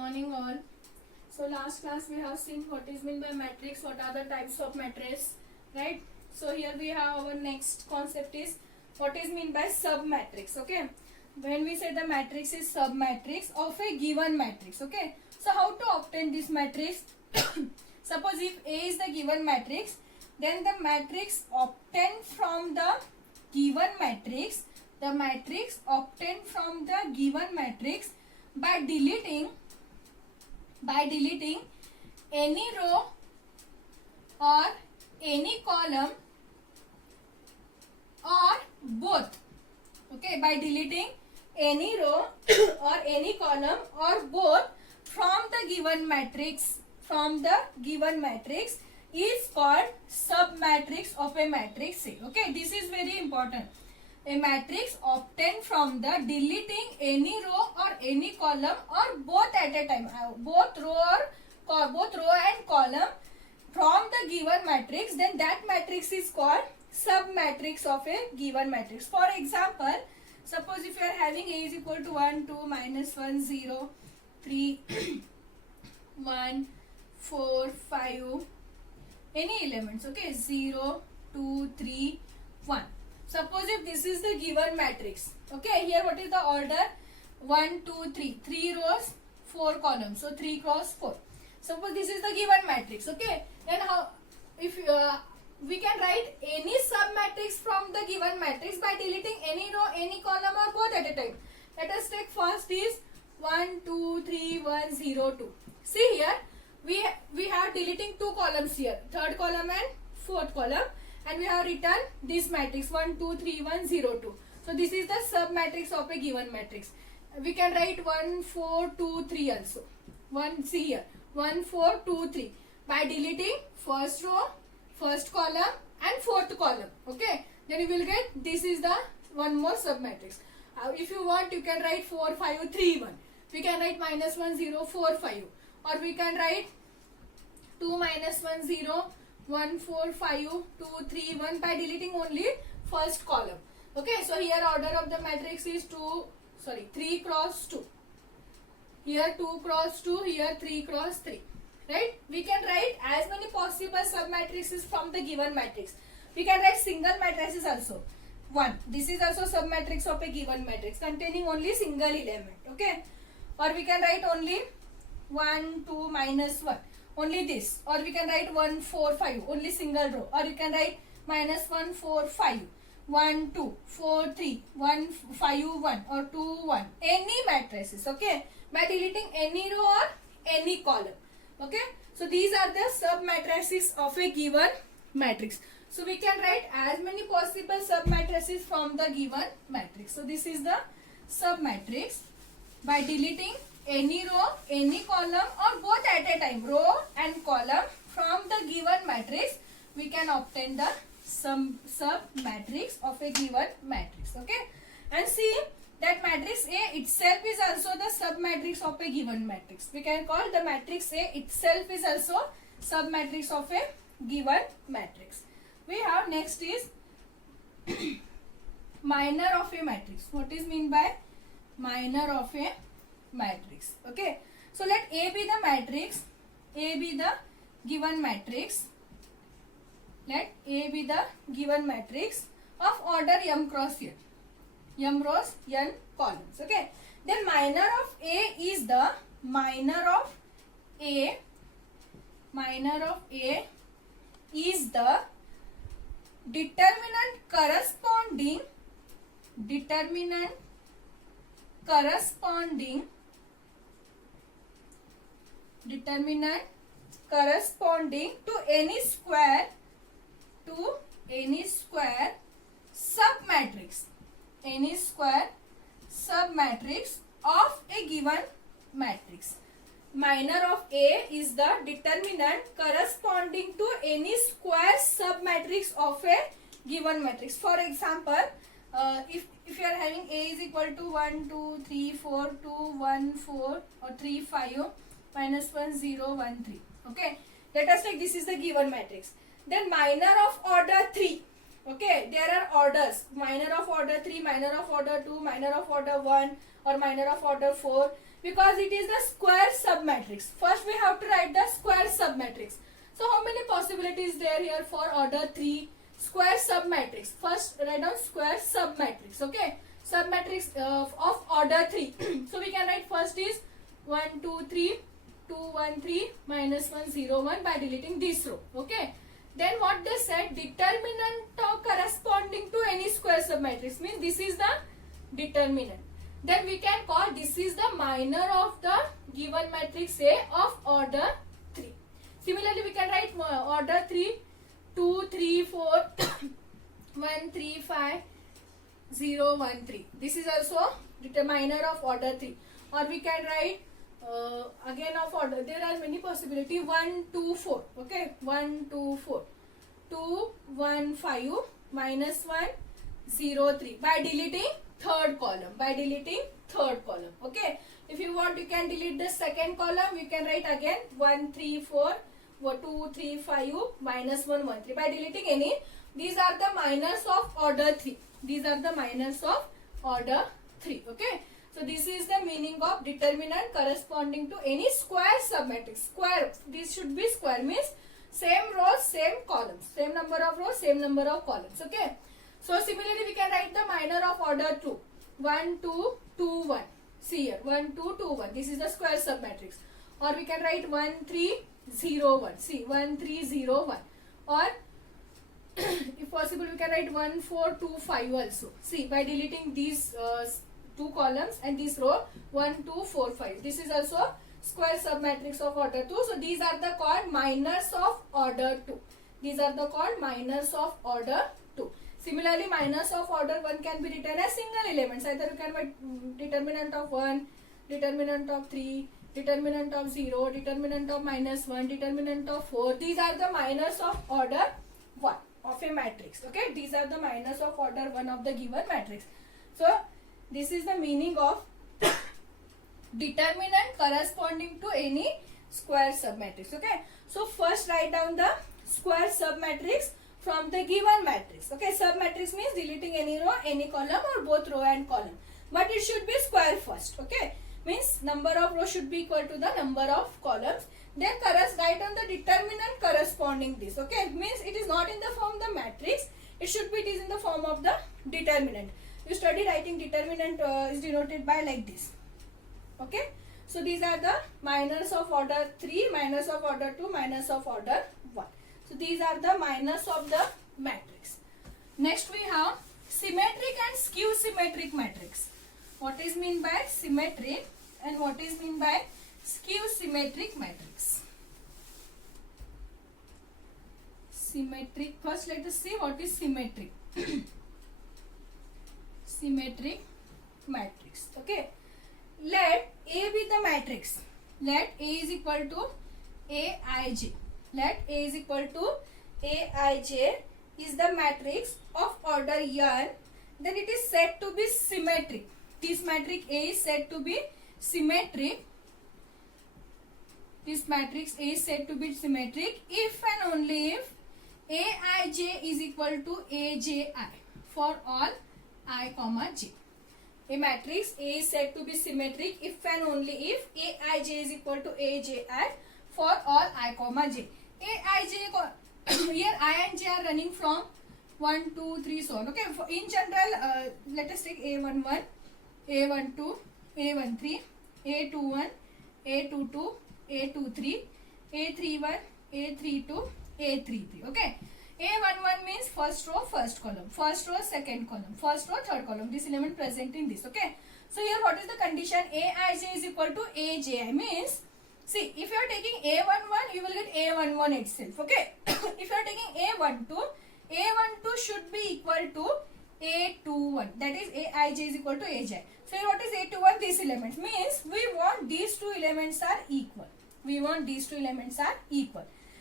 morning all. So last class we have seen what is meant by matrix, what are the types of matrix, right? So here we have our next concept is what is meant by submatrix. Okay, when we say the matrix is submatrix of a given matrix. Okay, so how to obtain this matrix? Suppose if A is the given matrix, then the matrix obtained from the given matrix, the matrix obtained from the given matrix by deleting any row or any column or both. Okay, by deleting any row or any column or both from the given matrix, is called submatrix of a matrix A. Okay, this is very important. A matrix obtained from the deleting any row or any column or both at a time, both row and column from the given matrix, then that matrix is called submatrix of a given matrix. For example, suppose if you are having A is equal to 1, 2, minus 1, 0, 3, 1, 4, 5, any elements, okay, 0, 2, 3, 1. Suppose if this is the given matrix, okay, here what is the order? 1, 2, 3, 3 rows, 4 columns, so 3 cross 4. Suppose this is the given matrix, okay, then how, if we can write any submatrix from the given matrix by deleting any row, any column or both at a time. Let us take first is 1, 2, 3, 1, 0, 2. See here, we have deleting 2 columns here, third column and fourth column. And we have written this matrix 1, 2, 3, 1, 0, 2. So this is the submatrix of a given matrix. We can write 1, 4, 2, 3 also. See here, 1, 4, 2, 3. By deleting first row, first column and fourth column. Okay. Then you will get this is the one more submatrix. If you want, you can write 4, 5, 3, 1. We can write minus 1, 0, 4, 5. Or we can write 2, minus 1, 0, 1, 4, 5, 2, 3, 1 by deleting only first column. Okay, so here order of the matrix is 3 cross 2. Here 2 cross 2, here 3 cross 3. Right? We can write as many possible submatrices from the given matrix. We can write single matrices also. 1. This is also submatrix of a given matrix containing only single element. Okay? Or we can write only 1, 2, minus 1. Only this, or we can write 1, 4, 5, only single row, or you can write minus 1, 4, 5, 1, 2, 4, 3, 1, 5, 1, or 2, 1, any matrices, okay, by deleting any row or any column, okay. So these are the submatrices of a given matrix. So we can write as many possible submatrices from the given matrix. So this is the submatrix by deleting any row, any column or both at a time, row and column from the given matrix, we can obtain the submatrix of a given matrix. Okay, and see that matrix A itself is also the submatrix of a given matrix. We can call the matrix A itself is also submatrix of a given matrix. We have next is minor of a matrix. What is mean by minor of a matrix? Okay, so let A be the matrix, A be the given matrix. Let A be the given matrix of order m cross n, m rows, n columns. Okay, then minor of A is the minor of A is the determinant corresponding to any square submatrix of a given matrix. Minor of A is the determinant corresponding to any square submatrix of a given matrix. For example, if you are having A is equal to 1, 2, 3, 4, 2, 1, 4 or 3, 5, minus 1, 0, 1, 3. Okay, let us take this is the given matrix. Then minor of order 3. Okay, there are orders, minor of order 3, minor of order 2, minor of order 1 or minor of order 4. because it is the square submatrix. First we have to write the square submatrix. So how many possibilities there here for order 3 square submatrix? First write down square submatrix. Okay, submatrix of order 3. So we can write first is 1 2 3 2 1 3 minus 1 0 1 by deleting this row. Okay, then what they said, determinant corresponding to any square submatrix means this is the determinant. Then we can call this is the minor of the given matrix A of order 3. Similarly, we can write order 3 2 3 4 1 3 5 0 1 3. This is also minor of order 3. Or we can write again of order. There are many possibilities. 1 2 4. Okay, 1 2 4 2 1 5 minus 1 0 3 by deleting third column. Okay, if you want you can delete the second column. You can write again 1 3 4 2 3 5 minus 1 1 3 by deleting any. These are the minors of order 3. Okay, so this is the meaning of determinant corresponding to any square submatrix. Square, this should be square means same rows, same columns, same number of rows, same number of columns. Okay, so similarly we can write the minor of order 2. 1 2 2 1. See here, 1 2 2 1. This is the square submatrix. Or we can write 1 3 0 1. See, 1 3 0 1. Or if possible we can write 1 4 2 5 also. See, by deleting these two columns and this row 1 2 4 5. This is also square submatrix of order 2. So these are the called minors of order 2. Similarly, minors of order 1 can be written as single elements. Either you can write determinant of 1, determinant of 3, determinant of 0, determinant of minus 1, determinant of 4. These are the minors of order 1 of a matrix. Okay, these are the minors of order 1 of the given matrix. So this is the meaning of determinant corresponding to any square submatrix. Okay, so first write down the square submatrix from the given matrix. Okay, submatrix means deleting any row, any column, or both row and column. But it should be square first. Okay, means number of rows should be equal to the number of columns. Then write down the determinant corresponding this. Okay, means it is not in the form of the matrix. It should be it is in the form of the determinant. You study writing determinant is denoted by like this. Okay, so these are the minors of order 3, minors of order 2, minors of order 1. So these are the minors of the matrix. Next we have symmetric and skew symmetric matrix. What is mean by symmetric and what is mean by skew symmetric matrix? Symmetric. First let us see what is symmetric. Symmetric matrix. Okay. Let A be the matrix. Let A is equal to Aij. Let A is equal to Aij is the matrix of order n. Then it is said to be symmetric. This matrix A is said to be symmetric. This matrix A is said to be symmetric if and only if Aij is equal to Aji for all I comma j. A matrix A is said to be symmetric if and only if Aij is equal to Aji for all I comma j. Aij, here I and j are running from 1, 2, 3, so on. Okay, in general, let us take A11, A12, A13, A21, A22, A23, A31, A32, A33. Okay, A11 means first row, first column, first row, second column, first row, third column. This element present in this. Okay, so here what is the condition? Aij is equal to Aji means, see, if you are taking A11, you will get A11 itself. Okay, if you are taking A12, A12 should be equal to A21. That is Aij is equal to Aj. So here what is A21? These elements means we want these two elements are equal.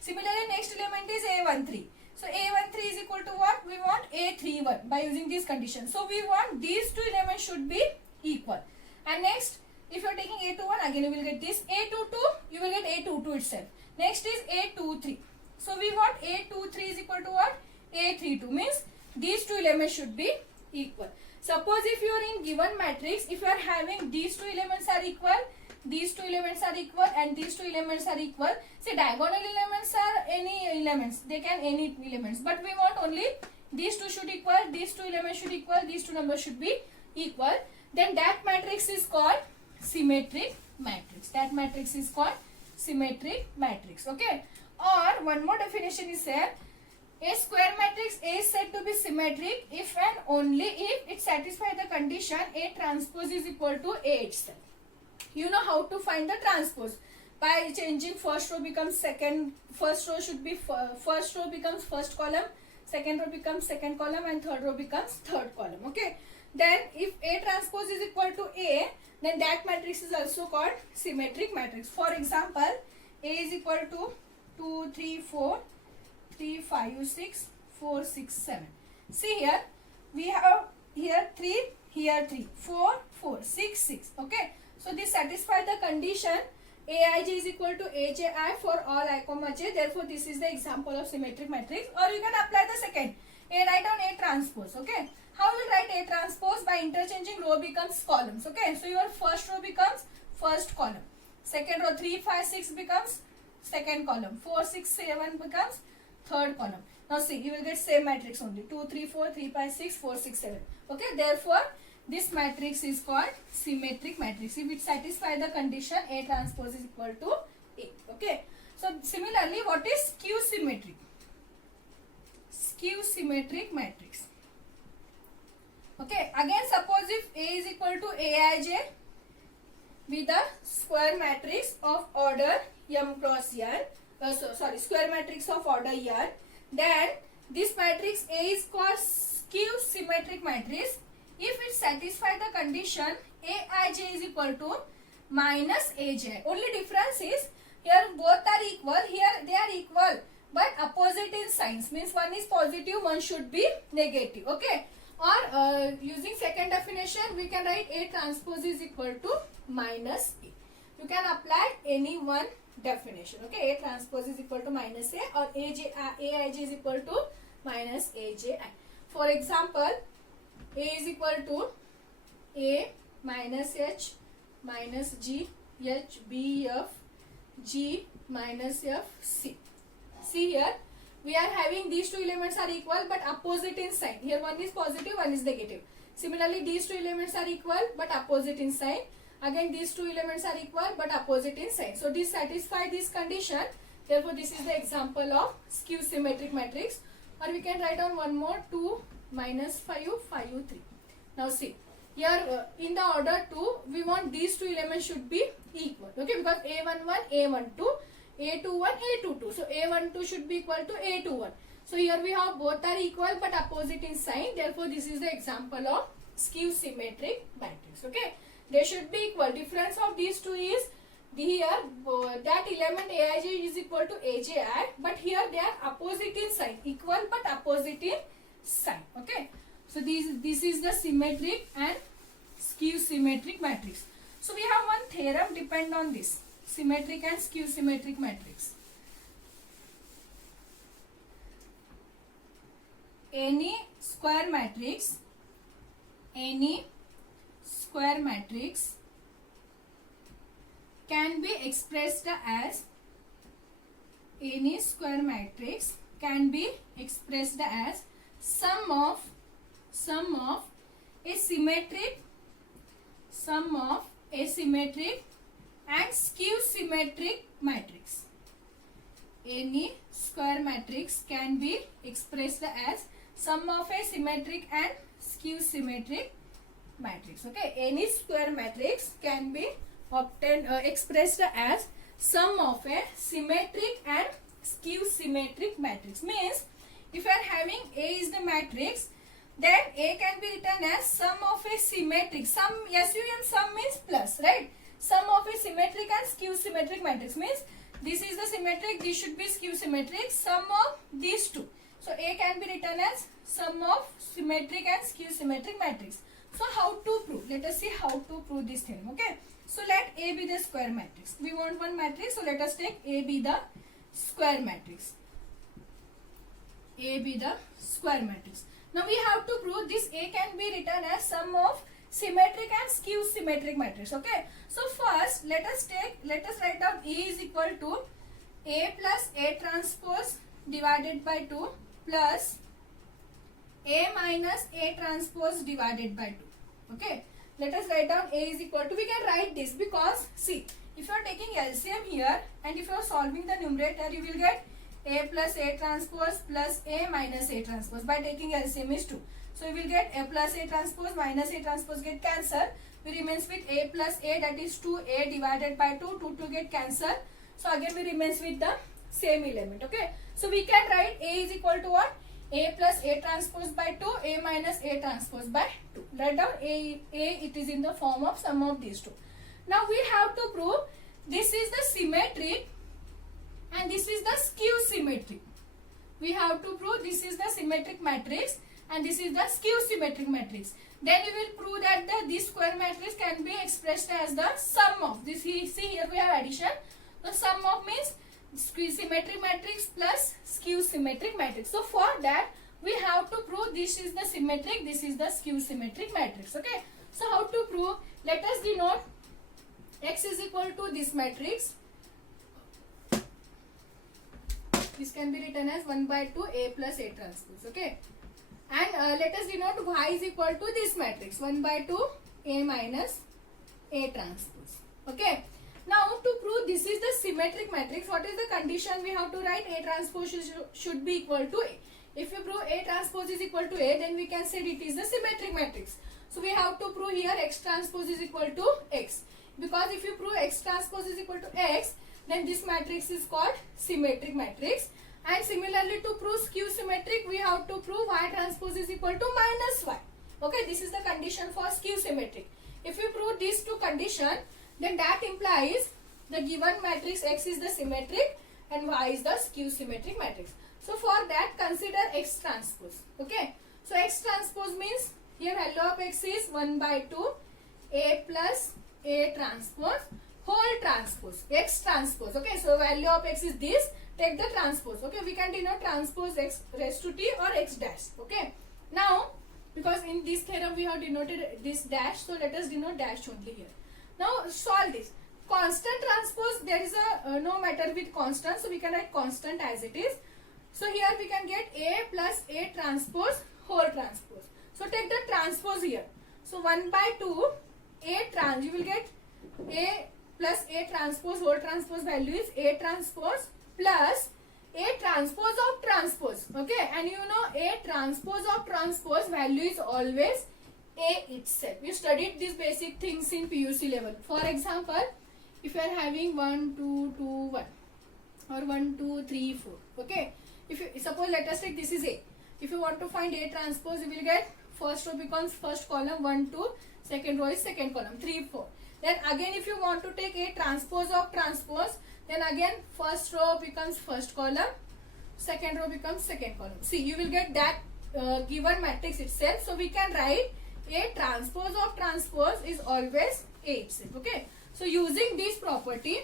Similarly, next element is A13. So A13 is equal to what? We want A31 by using this condition. So we want these two elements should be equal. And next, if you are taking A21, again you will get this. A22, you will get A22 itself. Next is A23. So we want A23 is equal to what? A32 means these two elements should be equal. Suppose if you are in given matrix, if you are having these two elements are equal, these two elements are equal and these two elements are equal. See, diagonal elements are any elements, they can any elements, but we want only these two should equal, these two elements should equal, these two numbers should be equal. Then that matrix is called symmetric matrix. That matrix is called symmetric matrix. Okay. Or one more definition is there. A square matrix A is said to be symmetric if and only if it satisfies the condition A transpose is equal to A itself. You know how to find the transpose by changing first row becomes second, first row should be first row becomes first column, second row becomes second column, and third row becomes third column. Okay. Then if A transpose is equal to A, then that matrix is also called symmetric matrix. For example, A is equal to 2, 3, 4, 3, 5, 6, 4, 6, 7. See here, we have here 3, here 3, 4, 4, 6, 6. Okay. So this satisfies the condition Aij is equal to Aj for all I comma j. Therefore, this is the example of symmetric matrix. Or you can apply the second. Write down A transpose. Okay. How will write A transpose? By interchanging row becomes columns. Okay. So your first row becomes first column. Second row 3, 5, 6 becomes second column. 4, 6, 7 becomes third column. Now see, you will get same matrix only. 2, 3, 4, 3, 5, 6, 4, 6, 7. Okay. Therefore, this matrix is called symmetric matrix if it satisfies the condition A transpose is equal to A. Okay. So similarly, what is skew symmetric? Skew symmetric matrix. Okay. Again, suppose if A is equal to Aij with a square matrix of order m cross n, square matrix of order n, then this matrix A is called skew symmetric matrix if it satisfies the condition Aij is equal to minus Aj. Only difference is here both are equal, here they are equal but opposite in signs, means one is positive, one should be negative. Okay. Or using second definition, we can write A transpose is equal to minus A. You can apply any one definition. Okay. A transpose is equal to minus A or Aij is equal to minus Aj. For example, A is equal to A minus H minus G H B F G minus F C. See here, we are having these two elements are equal but opposite in sign. Here one is positive, one is negative. Similarly, these two elements are equal but opposite in sign. Again, these two elements are equal but opposite in sign. So this satisfies this condition. Therefore, this is the example of skew symmetric matrix. Or we can write down one more, 2 minus 5, 5, 3. Now see, here in the order 2, we want these two elements should be equal. Okay, because A11, A12, A21, A22. So A12 should be equal to A21. So here we have both are equal but opposite in sign. Therefore, this is the example of skew symmetric matrix. Okay, they should be equal. Difference of these two is here that element Aij is equal to Aj, but here they are opposite in sign, equal but opposite in sign. Okay, so this is the symmetric and skew symmetric matrix. So we have one theorem depend on this symmetric and skew symmetric matrix. Any square matrix can be expressed as sum of a symmetric and skew symmetric matrix. Any square matrix can be expressed as sum of a symmetric and skew symmetric matrix. Okay, any square matrix can be expressed as sum of a symmetric and skew symmetric matrix. Means if you are having A is the matrix, then A can be written as sum of a symmetric. Sum means plus, right? Sum of a symmetric and skew symmetric matrix means this is the symmetric, this should be skew symmetric, sum of these two. So A can be written as sum of symmetric and skew symmetric matrix. So how to prove? Let us see how to prove this theorem. Okay. So let A be the square matrix. We want one matrix, so let us take A be the square matrix. A be the square matrix. Now we have to prove this A can be written as sum of symmetric and skew symmetric matrix. Okay, so first let us write down A is equal to A plus A transpose divided by 2 plus A minus A transpose divided by 2. Okay, let us write down A is equal to, we can write this because see, if you are taking LCM here and if you are solving the numerator, you will get A plus A transpose plus A minus A transpose. By taking LCM is 2. So we will get A plus A transpose minus A transpose get cancelled. We remains with A plus A, that is 2A divided by 2. 2 get cancelled. So again we remains with the same element. Okay. So we can write A is equal to what? A plus A transpose by 2, A minus A transpose by 2. Write down A, it is in the form of sum of these two. Now we have to prove this is the symmetric and this is the skew symmetric. We have to prove this is the symmetric matrix and this is the skew symmetric matrix. Then we will prove that this square matrix can be expressed as the sum of this. See here we have addition. The sum of means symmetric matrix plus skew symmetric matrix. So for that we have to prove this is the symmetric, this is the skew symmetric matrix. Okay. So how to prove? Let us denote X is equal to this matrix. This can be written as 1 by 2 A plus A transpose. Okay. And let us denote Y is equal to this matrix 1 by 2 A minus A transpose. Okay. Now to prove this is the symmetric matrix, what is the condition we have to write? A transpose should be equal to A. If you prove A transpose is equal to A, then we can say it is the symmetric matrix. So we have to prove here X transpose is equal to X. Because if you prove X transpose is equal to X, then this matrix is called symmetric matrix. And similarly to prove skew symmetric, we have to prove Y transpose is equal to minus Y. Okay, this is the condition for skew symmetric. If you prove these two conditions, then that implies the given matrix X is the symmetric and Y is the skew symmetric matrix. So for that consider X transpose. Okay. So X transpose means here value of X is 1 by 2 A plus A transpose whole transpose X transpose. Okay. So value of X is this. Take the transpose. Okay. We can denote transpose X raised to T or X dash. Okay. Now because in this theorem we have denoted this dash, so let us denote dash only here. Now solve this. Constant transpose, there is a no matter with constant, so we can write constant as it is. So here we can get A plus A transpose whole transpose. So take the transpose here. So 1 by 2 A trans, you will get A plus A transpose whole transpose value is A transpose plus A transpose of transpose. Okay, and you know A transpose of transpose value is always A itself. You studied these basic things in PUC level. For example, if you are having 1, 2, 2, 1 or 1, 2, 3, 4. Okay. If you suppose let us take this is A. If you want to find A transpose, you will get first row becomes first column 1, 2, second row is second column 3, 4. Then again if you want to take A transpose of transpose, then again first row becomes first column, second row becomes second column. See, you will get that given matrix itself. So we can write A transpose of transpose is always A itself. Okay. So using this property,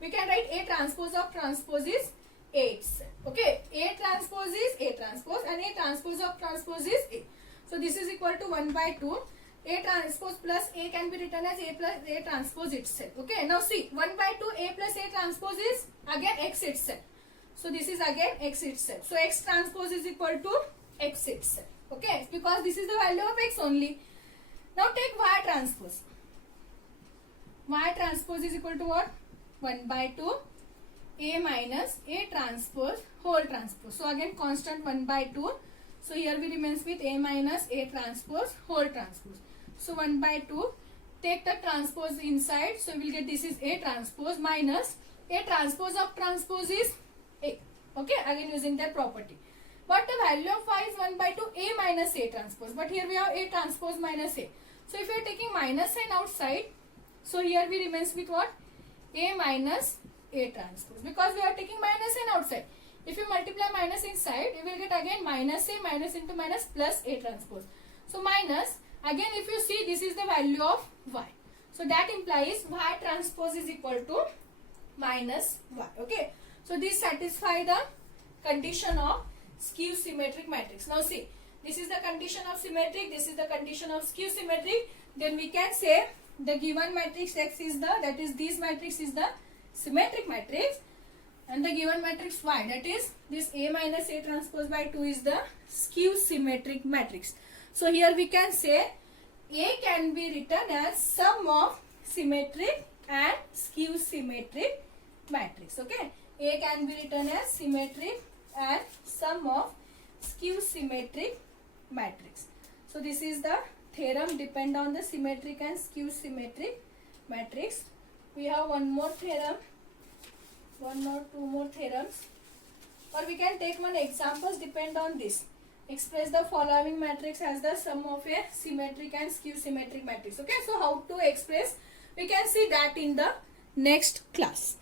we can write A transpose of transpose is A itself. Okay. A transpose is A transpose and A transpose of transpose is A. So this is equal to 1 by 2. A transpose plus A can be written as A plus A transpose itself. Okay. Now see, 1 by 2 A plus A transpose is again X itself. So this is again X itself. So X transpose is equal to X itself. Okay. Because this is the value of X only. Now take Y transpose. Y transpose is equal to what? 1 by 2 A minus A transpose whole transpose. So again constant 1 by 2. So here we remains with A minus A transpose whole transpose. So 1 by 2. Take the transpose inside. So we will get this is A transpose minus A transpose of transpose is A. Okay. Again using that property. But the value of Y is 1 by 2 A minus A transpose. But here we have A transpose minus A. So if we are taking minus sign outside, so here we remains with what? A minus A transpose. Because we are taking minus sign outside. If you multiply minus inside, you will get again minus A minus into minus plus A transpose. So minus, again if you see this is the value of Y. So that implies Y transpose is equal to minus Y. Okay. So this satisfy the condition of skew symmetric matrix. Now see, This is the condition of symmetric, this is the condition of skew symmetric. Then we can say the given matrix X is the, that is this matrix is the symmetric matrix, and the given matrix Y, that is this A minus A transpose by 2 is the skew symmetric matrix. So here we can say A can be written as sum of symmetric and skew symmetric matrix. Okay, A can be written as symmetric and sum of skew symmetric matrix. So this is the theorem, depend on the symmetric and skew symmetric matrix. We have one more theorem, one or two more theorems, or we can take one examples depend on this. Express the following matrix as the sum of a symmetric and skew symmetric matrix. Okay, so how to express, we can see that in the next class.